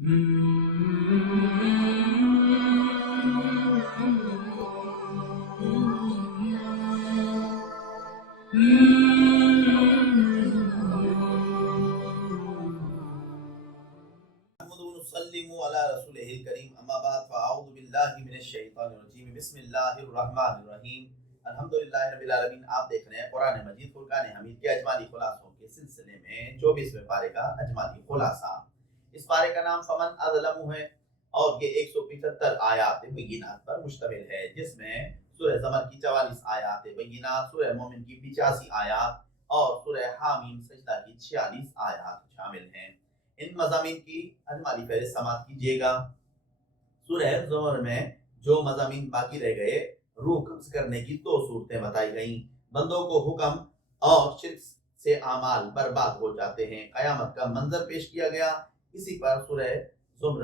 الحمدللہ رب العالمین. آپ دیکھ رہے ہیں قرآن مجید فرقان حمید کے اجمالی خلاصوں کے سلسلے میں 24ویں پارے کا اجمالی خلاصہ. اس پارے کا نام فمن اظلم ہے اور یہ 175 آیات بینات پر مشتمل ہے، جس میں سورہ زمر کی 44 آیات بینات، سورہ مومن کی 85 آیات اور سورہ حامیم سجدہ کی 46 آیات شامل ہیں. ان مضامین کی اجمالی فہرست سماعت کیجیے گا. سورہ زمر میں جو مضامین باقی رہ گئے، روح قبض کرنے کی 2 صورتیں بتائی گئیں، بندوں کو حکم اور شرک سے اعمال برباد ہو جاتے ہیں، قیامت کا منظر پیش کیا گیا. اسی پر سورہ زمر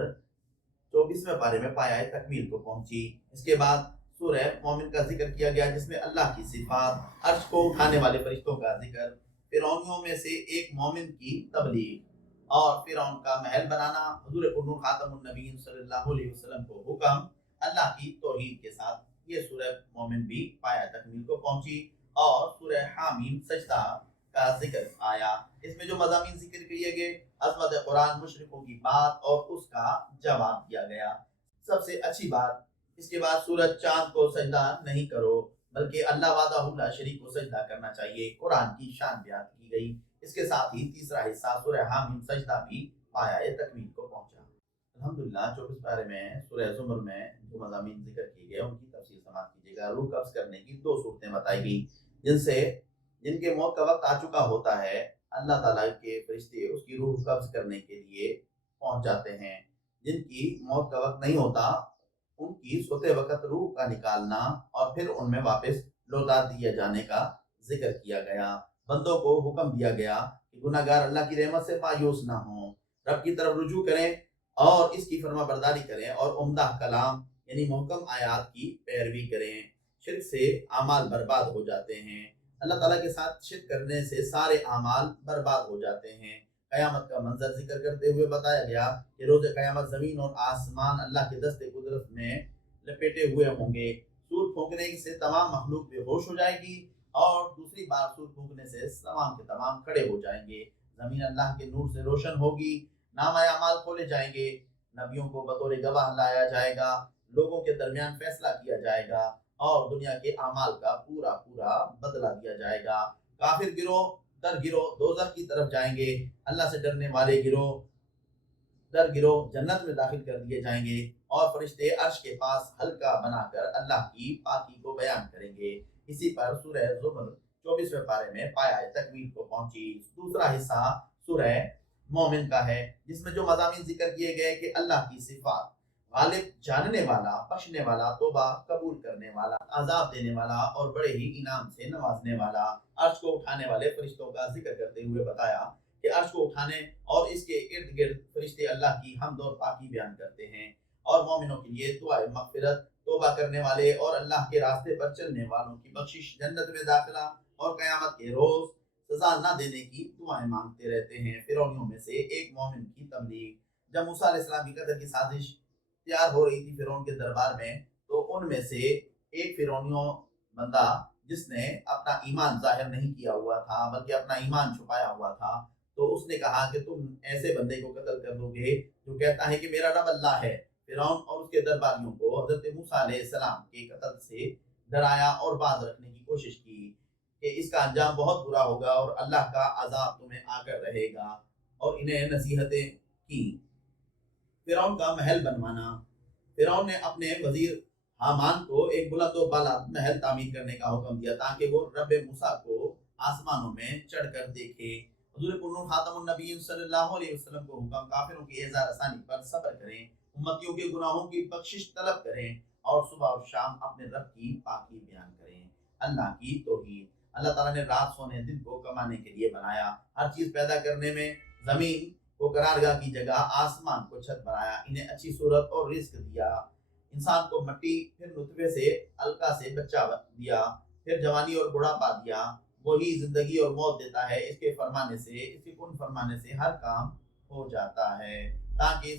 24ویں پارے میں پایہ تکمیل کو پہنچی. اس کے بعد سورہ مومن کا ذکر کیا گیا، جس میں اللہ کی صفات، عرش کو اٹھانے والے فرشتوں کا ذکر، فرعونیوں میں سے ایک مومن کی تبلیغ اور فرعون کا محل بنانا، حضور پرنور خاتم النبیین صلی اللہ علیہ وسلم کو حکم، اللہ کی توحید کے ساتھ یہ سورہ مومن بھی پایہ تکمیل کو پہنچی. اور سورہ حامیم سجدہ کا ذکر آیا. اس میں جو مضامین ذکر کیے گئے، عظمت قرآن، مشرکوں کی بات اور اس کا جواب دیا گیا. سب سے اچھی بات، اس کے بعد سورج چاند کو سجدہ نہیں کرو بلکہ اللہ وحدہ لا شریک کو سجدہ کرنا چاہیے، قرآن کی شان بیان کی گئی. اس کے ساتھ ہی تیسرا حصہ سورہ حامیم سجدہ بھی پایہ تکمیل کو پہنچا. الحمدللہ 24 پارے میں سورہ زمر میں جو مضامین ذکر کیے گئے ان کی تفصیل سماعت کیجیے گا. روح قبض کرنے کی 2 صورتیں بتائی گئی، جن کے موت کا وقت آ چکا ہوتا ہے، اللہ تعالیٰ کے فرشتے اس کی روح قبض کرنے کے لیے پہنچ جاتے ہیں. جن کی موت کا وقت نہیں ہوتا، ان کی سوتے وقت روح کا نکالنا اور پھر ان میں واپس لوٹا دیا جانے کا ذکر کیا گیا. بندوں کو حکم دیا گیا کہ گناہگار اللہ کی رحمت سے مایوس نہ ہوں، رب کی طرف رجوع کریں اور اس کی فرما برداری کریں اور عمدہ کلام یعنی محکم آیات کی پیروی کریں. شرک سے اعمال برباد ہو جاتے ہیں. اللہ تعالیٰ کے ساتھ شرک کرنے سے سارے اعمال برباد ہو جاتے ہیں. قیامت کا منظر ذکر کرتے ہوئے بتایا گیا کہ روز قیامت زمین اور آسمان اللہ کے دست قدرت میں لپیٹے ہوئے ہوں گے. سور پھونکنے سے تمام مخلوق بے ہوش ہو جائے گی اور دوسری بار سور پھونکنے سے تمام کے تمام کھڑے ہو جائیں گے. زمین اللہ کے نور سے روشن ہوگی، نامہ اعمال کھولے جائیں گے، نبیوں کو بطور گواہ لایا جائے گا، لوگوں کے درمیان فیصلہ کیا جائے گا اور دنیا کے اعمال کا پورا پورا بدلہ دیا جائے گا. کافر گروہ در گروہ دوزخ کی طرف جائیں گے، اللہ سے ڈرنے والے گروہ در گروہ جنت میں داخل کر دیے جائیں گے اور فرشتے عرش کے پاس حلقہ بنا کر اللہ کی پاکی کو بیان کریں گے. اسی پر سورہ زمر 24ویں پارے میں پایہ تکمیل کو پہنچی. دوسرا حصہ سورہ مومن کا ہے، جس میں جو مضامین ذکر کیے گئے کہ اللہ کی صفات، غالب جاننے والا، بخشنے والا، توبہ قبول کرنے والا، عذاب دینے والا اور بڑے ہی انعام سے نوازنے والا. عرش کو اٹھانے والے فرشتوں کا ذکر کرتے ہوئے بتایا کہ عرش کو اٹھانے اور اس کے ارد گرد فرشتے اللہ کی حمد اور پاکی بیان کرتے ہیں اور مومنوں کے لیے دعائے مغفرت، توبہ کرنے والے اور اللہ کے راستے پر چلنے والوں کی بخشش، جنت میں داخلہ اور قیامت کے روز سزا نہ دینے کی دعائیں مانگتے رہتے ہیں. فرعونیوں میں سے ایک مومن کی تبلیغ. جب موسیٰ علیہ السلام کی قتل کی سازش تیار ہو رہی تھی فرعون کے دربار میں، تو ان میں سے ایک فرعونیوں بندہ جس نے اپنا ایمان ظاہر نہیں کیا ہوا تھا بلکہ اپنا ایمان چھپایا ہوا تھا، تو اس نے کہا کہ تم ایسے بندے کو قتل کر دو گے جو کہتا ہے کہ میرا رب اللہ ہے. فرعون اور اس کے درباریوں کو حضرت موسیٰ علیہ السلام کے قتل سے ڈرایا اور باز رکھنے کی کوشش کی کہ اس کا انجام بہت برا ہوگا اور اللہ کا عذاب تمہیں آ کر رہے گا، اور انہیں نصیحتیں کی. فرعون کا محل بنوانا. فرعون نے اپنے وزیر حامان کو ایک بلند و بالا محل تعمیر کرنے کا حکم دیا تاکہ وہ رب موسیٰ کو آسمانوں میں چڑھ کر دیکھے. حضور پرنور خاتم النبیین صلی اللہ علیہ وسلم کو حکم، کافروں کی اعزار رسانی پر صبر کریں، امتیوں کے گناہوں کی بخشش طلب کریں اور صبح اور شام اپنے رب کی پاکی بیان کریں. اللہ کی توحید. اللہ تعالیٰ نے رات سونے دن کو کمانے کے لیے بنایا. ہر چیز پیدا کرنے میں زمین کو قرارگاہ کی جگہ، آسمان کو چھت بنایا، انہیں اچھی صورت اور رزق دیا. انسان کو مٹی، پھر نطفے سے علقہ سے بچہ دیا، پھر جوانی اور بڑھاپا دیا. وہی زندگی اور موت دیتا ہے. اس کے فرمانے سے، اس کے کن فرمانے سے ہر کام ہو جاتا ہے تاکہ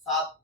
7